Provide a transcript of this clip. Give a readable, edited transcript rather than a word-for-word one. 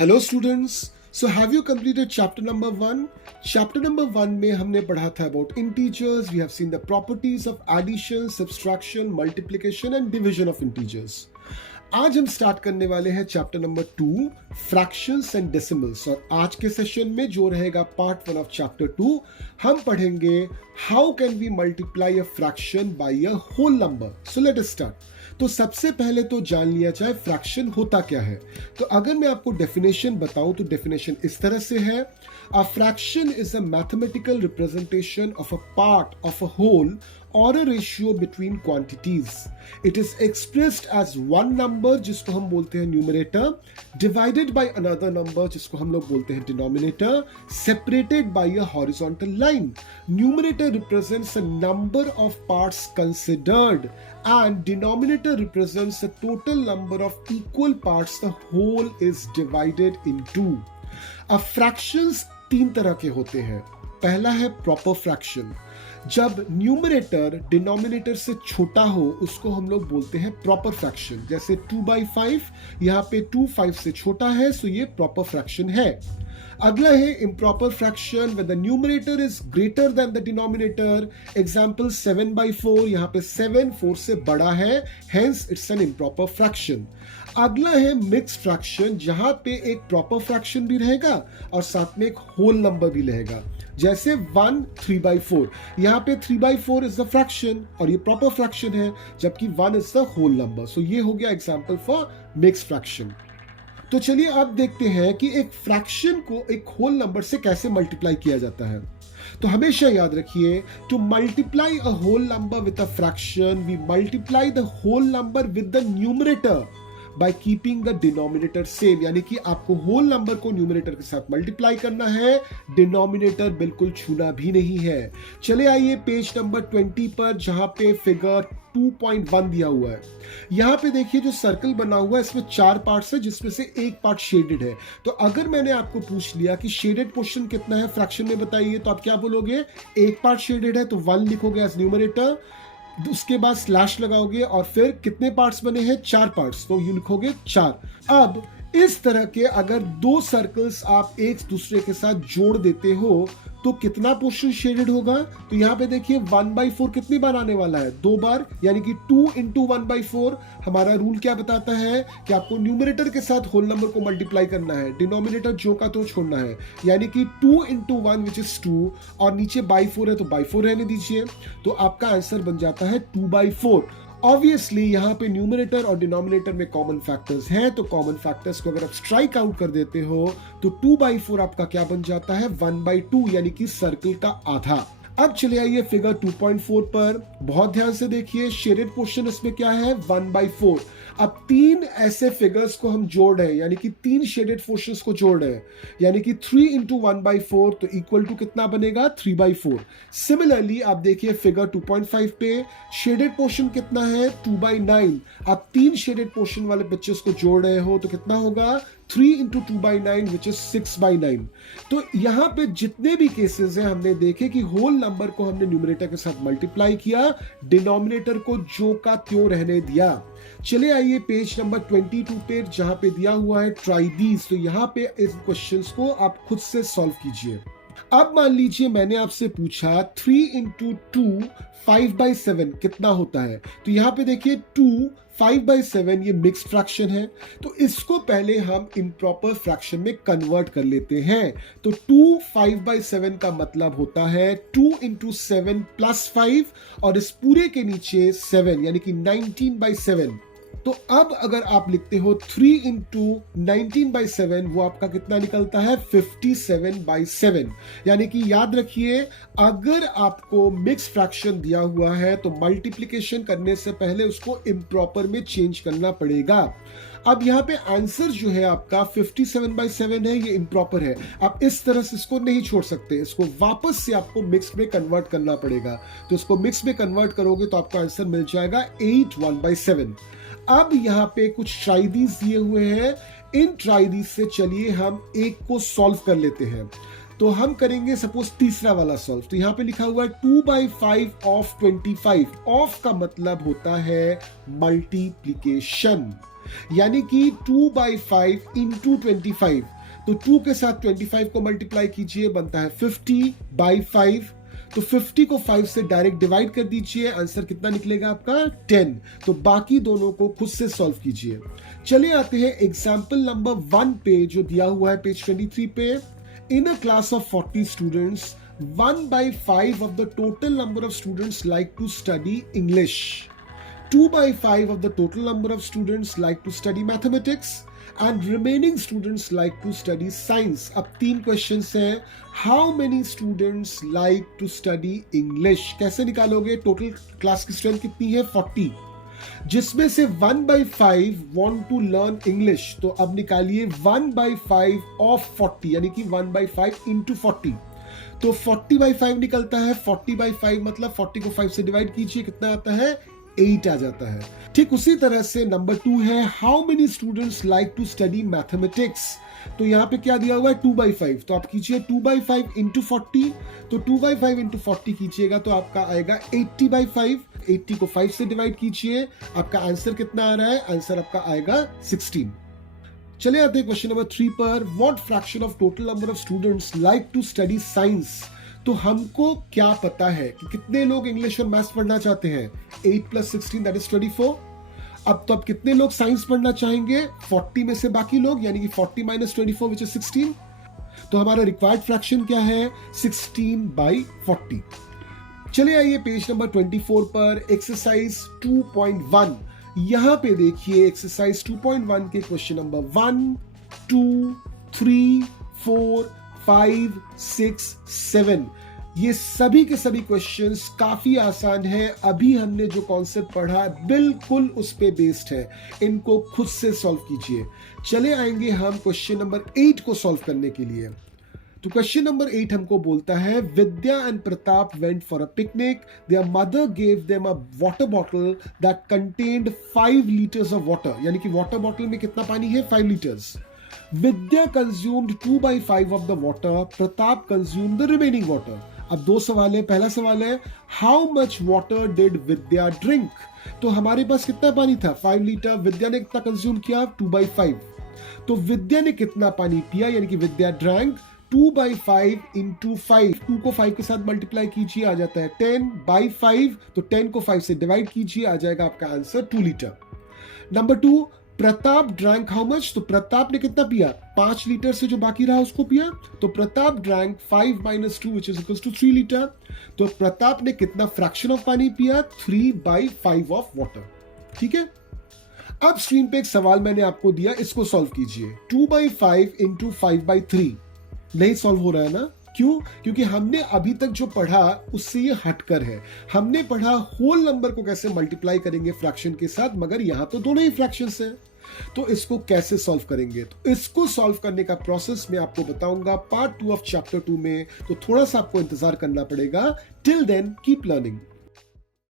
Hello students, so have you completed chapter number 1? Chapter number 1 में हमने पढ़ा था about integers. We have seen the properties of addition, subtraction, multiplication and division of integers. आज हम start करने वाले हैं chapter number 2, fractions and decimals. और आज के सेशन में जो रहेगा पार्ट 1 ऑफ चैप्टर 2, हम पढ़ेंगे how can we multiply a fraction by a whole number. So let us start. तो सबसे पहले तो जान लिया जाए फ्रैक्शन होता क्या है. तो अगर मैं आपको डेफिनेशन बताऊं तो डेफिनेशन इस तरह से है: a fraction is a mathematical representation of a part of a whole or a ratio between quantities. It is expressed as one number जिसको हम बोलते हैं numerator divided by another number जिसको हम लोग बोलते हैं denominator separated by a horizontal line. Numerator represents a number of parts considered and denominator represents the total number of equal parts the whole is divided into. अब fractions तीन तरह के होते हैं. पहला है proper fraction. जब न्यूमरेटर डिनोमिनेटर से छोटा हो उसको हम लोग बोलते हैं प्रॉपर फ्रैक्शन. जैसे 2/5, यहाँ पे 2 5 से छोटा है, सो ये प्रॉपर फ्रैक्शन है. अगला है improper fraction when the numerator is greater than the denominator. Example 7/4, यहाँ पे 7 4 से बड़ा है, hence it's an improper fraction. अगला है मिक्स फ्रैक्शन, जहां पे एक प्रॉपर फ्रैक्शन भी रहेगा और साथ में एक होल नंबर भी रहेगा. जैसे 1 3/4, यहाँ पे 3/4 इज द फ्रैक्शन और ये प्रॉपर फ्रैक्शन है, जबकि 1 इज द होल नंबर. सो ये हो गया एग्जांपल फॉर मिक्स फ्रैक्शन. तो चलिए अब देखते हैं कि एक फ्रैक्शन को एक होल नंबर से कैसे मल्टीप्लाई किया जाता है. तो हमेशा याद रखिए, to multiply a whole number with a fraction we multiply the whole number with the numerator by keeping the denominator same. यानी कि आपको होल नंबर को न्यूमरेटर के साथ मल्टीप्लाई करना है, डिनोमिनेटर बिल्कुल छूना भी नहीं है. चले आइए पेज नंबर 20 पर, जहां पे फिगर 2.1 दिया हुआ है. यहां पे देखिए जो सर्कल बना हुआ है इसमें 4 पार्ट्स है, जिसमें से एक पार्ट शेडेड है. तो अगर मैंने आपको पूछ लिया कि शेडेड पोर्शन कितना है फ्रैक्शन में बताइए, तो आप क्या बोलोगे? एक पार्ट शेडेड है तो 1 लिखोगे एज न्यूमरेटर, उसके बाद स्लैश लगाओगे और फिर कितने पार्ट्स बने हैं? 4 पार्ट्स, तो यू लिखोगे 4. अब इस तरह के अगर 2 सर्कल्स आप एक दूसरे के साथ जोड़ देते हो तो कितना पोर्शन शेडेड होगा? तो यहां पे देखिए 1/4 कितनी बार आने वाला है? 2 बार, यानी कि 2 × 1/4. हमारा रूल क्या बताता है कि आपको न्यूमरेटर के साथ होल नंबर को मल्टीप्लाई करना है, डिनोमिनेटर जो का तो छोड़ना है. यानी कि 2 × 1 विच इज 2, और नीचे /4 है तो /4 रहने दीजिए. तो आपका आंसर बन जाता है 2/4. ऑब्वियसली यहाँ पे न्यूमरेटर और डिनोमिनेटर में कॉमन फैक्टर्स हैं, तो कॉमन फैक्टर्स को अगर आप स्ट्राइक आउट कर देते हो तो 2/4 आपका क्या बन जाता है? 1/2, यानी कि सर्कल का आधा. अब चले आइए फिगर 2.4 पर. बहुत ध्यान से देखिए, शेडेड पोर्शन इसमें क्या है? 1/4. अब 3 ऐसे फिगर्स को हम जोड़ रहे हैं, यानी कि 3 शेडेड पोर्शंस को जोड़ रहे हैं, यानी कि 3 × 1/4 तो इक्वल टू कितना बनेगा? 3/4. सिमिलरली आप देखिए फिगर 2.5 पे शेडेड पोर्शन कितना है? 2/9. आप 3 शेडेड पोर्शन वाले पिक्चर्स को जोड़ रहे हो तो कितना होगा? 3 × 2/9 विच इज 6/9. तो यहां पे जितने भी केसेस हैं हमने देखे कि होल नंबर को हमने न्यूमरेटर के साथ मल्टीप्लाई किया, डिनोमिनेटर को जो का त्यों रहने दिया. चले आइए पेज नंबर 22 पे, जहां पे दिया हुआ है ट्राई दीज. तो यहां पे इस क्वेश्चंस को आप खुद से सॉल्व कीजिए. अब मान लीजिए मैंने आपसे पूछा 3 × 2 5/7 कितना होता है. तो यहां पे देखिए 2 5/7 ये मिक्स फ्रैक्शन है, तो इसको पहले हम इम्प्रॉपर फ्रैक्शन में कन्वर्ट कर लेते हैं. तो 2 5/7 का मतलब होता है 2 × 7 + 5, और इस पूरे के नीचे 7, यानी कि 19/7. तो अब अगर आप लिखते हो 3 × 19/7, वो आपका कितना निकलता है? 57/7. यानी कि याद रखिए, अगर आपको मिक्स फ्रैक्शन दिया हुआ है तो मल्टीप्लिकेशन करने से पहले उसको इम्प्रॉपर में चेंज करना पड़ेगा. अब यहाँ पे आंसर जो है आपका 57/7 है, ये इम्प्रॉपर है. आप इस तरह से इसको नहीं छोड़ सकते, इसको वापस से आपको मिक्स में कन्वर्ट करना पड़ेगा. तो इसको मिक्स में कन्वर्ट करोगे तो आपको आंसर मिल जाएगा 81/7. अब यहाँ पे कुछ ट्राइडीज दिए हुए हैं. इन ट्राइडीज से चलिए हम एक को सॉल्व कर लेते हैं. तो हम करेंगे सपोज तीसरा वाला सॉल्व. तो यहाँ पे लिखा हुआ है 2/5 ऑफ 25. ऑफ का मतलब होता है मल्टीप्लीकेशन. यानी कि 2/5 इंटू 25, तो 2 के साथ 25 को मल्टीप्लाई कीजिए, बनता है 50/5। तो 50 को 5 से डायरेक्ट डिवाइड कर दीजिए, आंसर कितना निकलेगा आपका 10। तो बाकी दोनों को खुद से सॉल्व कीजिए। चले आते हैं एग्जाम्पल नंबर 1 पे, जो दिया हुआ है पेज 23 पे। In a class of 40 students, 1/5 of the total number of students like to study English. 2/5 of the total number of students like to study mathematics and remaining students like to study science. अब 3 questions हैं। How many students like to study English? कैसे निकालोगे? Total class की strength कितनी है? 40, जिसमें से 1/5 want to learn English। तो अब निकालिए 1/5 of 40, यानी कि 1/5 into 40। तो 40/5 निकलता है। 40/5 मतलब 40 को 5 से डिवाइड कीजिए, कितना आता है? 8 आ जाता है। ठीक उसी तरह से नंबर 2 है, how many students like to study mathematics. तो यहाँ पे क्या दिया हुआ है? 2/5। तो आप कीजिए 2/5 इंटू 40। तो 2/5 इंटू 40 कीजिएगा तो आपका आएगा 80/5। 80 को 5 से डिवाइड कीजिए, आपका आंसर कितना आ रहा है? आंसर आपका आएगा 16। चले आते हैं क्वेश्चन नंबर 3 पर। What fraction of total number of students like to study science. तो हमको क्या पता है कि कितने लोग इंग्लिश और मैथ्स पढ़ना चाहते हैं? 8 + 16 दैट इज 24। अब कितने लोग साइंस पढ़ना चाहेंगे? 40 में से बाकी लोग, यानी कि 40 - 24 विच इज 16। तो हमारा रिक्वायर्ड फ्रैक्शन क्या है? 16/40। चले आइए पेज नंबर 24 पर, एक्सरसाइज 2.1। यहां पे देखिए एक्सरसाइज 2.1 के क्वेश्चन नंबर 1, 2, 3, 4, 5, 6, 7। ये सभी के सभी क्वेश्चंस काफी आसान है। अभी हमने जो कॉन्सेप्ट पढ़ा बिल्कुल उस पे बेस्ड है। इनको खुद से सॉल्व कीजिए। चले आएंगे हम क्वेश्चन नंबर 8 को सॉल्व करने के लिए। तो क्वेश्चन नंबर 8 हमको बोलता है, Vidya and Pratap went for a picnic. Their mother gave them a water bottle that contained 5 litres of water. यानी कि वाटर बॉटल में कितना पानी है? 5 litres. Vidya consumed 2/5 of the water, Pratap consume the remaining water. अब 2 सवाल है। पहला सवाल है, how much water did Vidya drink. तो हमारे पास कितना पानी था? 5 लीटर। विद्या ने कितना कंज्यूम किया? 2/5। तो विद्या ने कितना पानी पिया? यानी कि विद्या ड्रैंक 2/5 इंटू 5। 2 को 5 के साथ मल्टीप्लाई कीजिए, आ जाता है 10/5। तो 10 को 5 से डिवाइड कीजिए, आ जाएगा आपका answer 2 litre. Number 2, Pratap drank how much. तो प्रताप ने कितना पिया? 5 लीटर से जो बाकी रहा उसको पिया। तो Pratap drank 5 - 2 which is equals to 3 litre. तो प्रताप ने कितना फ्रैक्शन ऑफ पानी पिया? 3/5 ऑफ वाटर। ठीक है। अब स्क्रीन पे एक सवाल मैंने आपको दिया, इसको सॉल्व कीजिए। 2/5 इंटू 5/3 नहीं सॉल्व हो रहा है ना? क्यों? क्योंकि हमने अभी तक जो पढ़ा उससे ये हटकर है। हमने पढ़ा होल नंबर को कैसे मल्टीप्लाई करेंगे फ्रैक्शन के साथ, मगर यहां तो दोनों ही फ्रैक्शंस हैं। तो इसको कैसे सॉल्व करेंगे? तो इसको सॉल्व करने का प्रोसेस मैं आपको बताऊंगा पार्ट 2 ऑफ चैप्टर 2 में। तो थोड़ा सा आपको इंतजार करना पड़ेगा। Till then keep learning.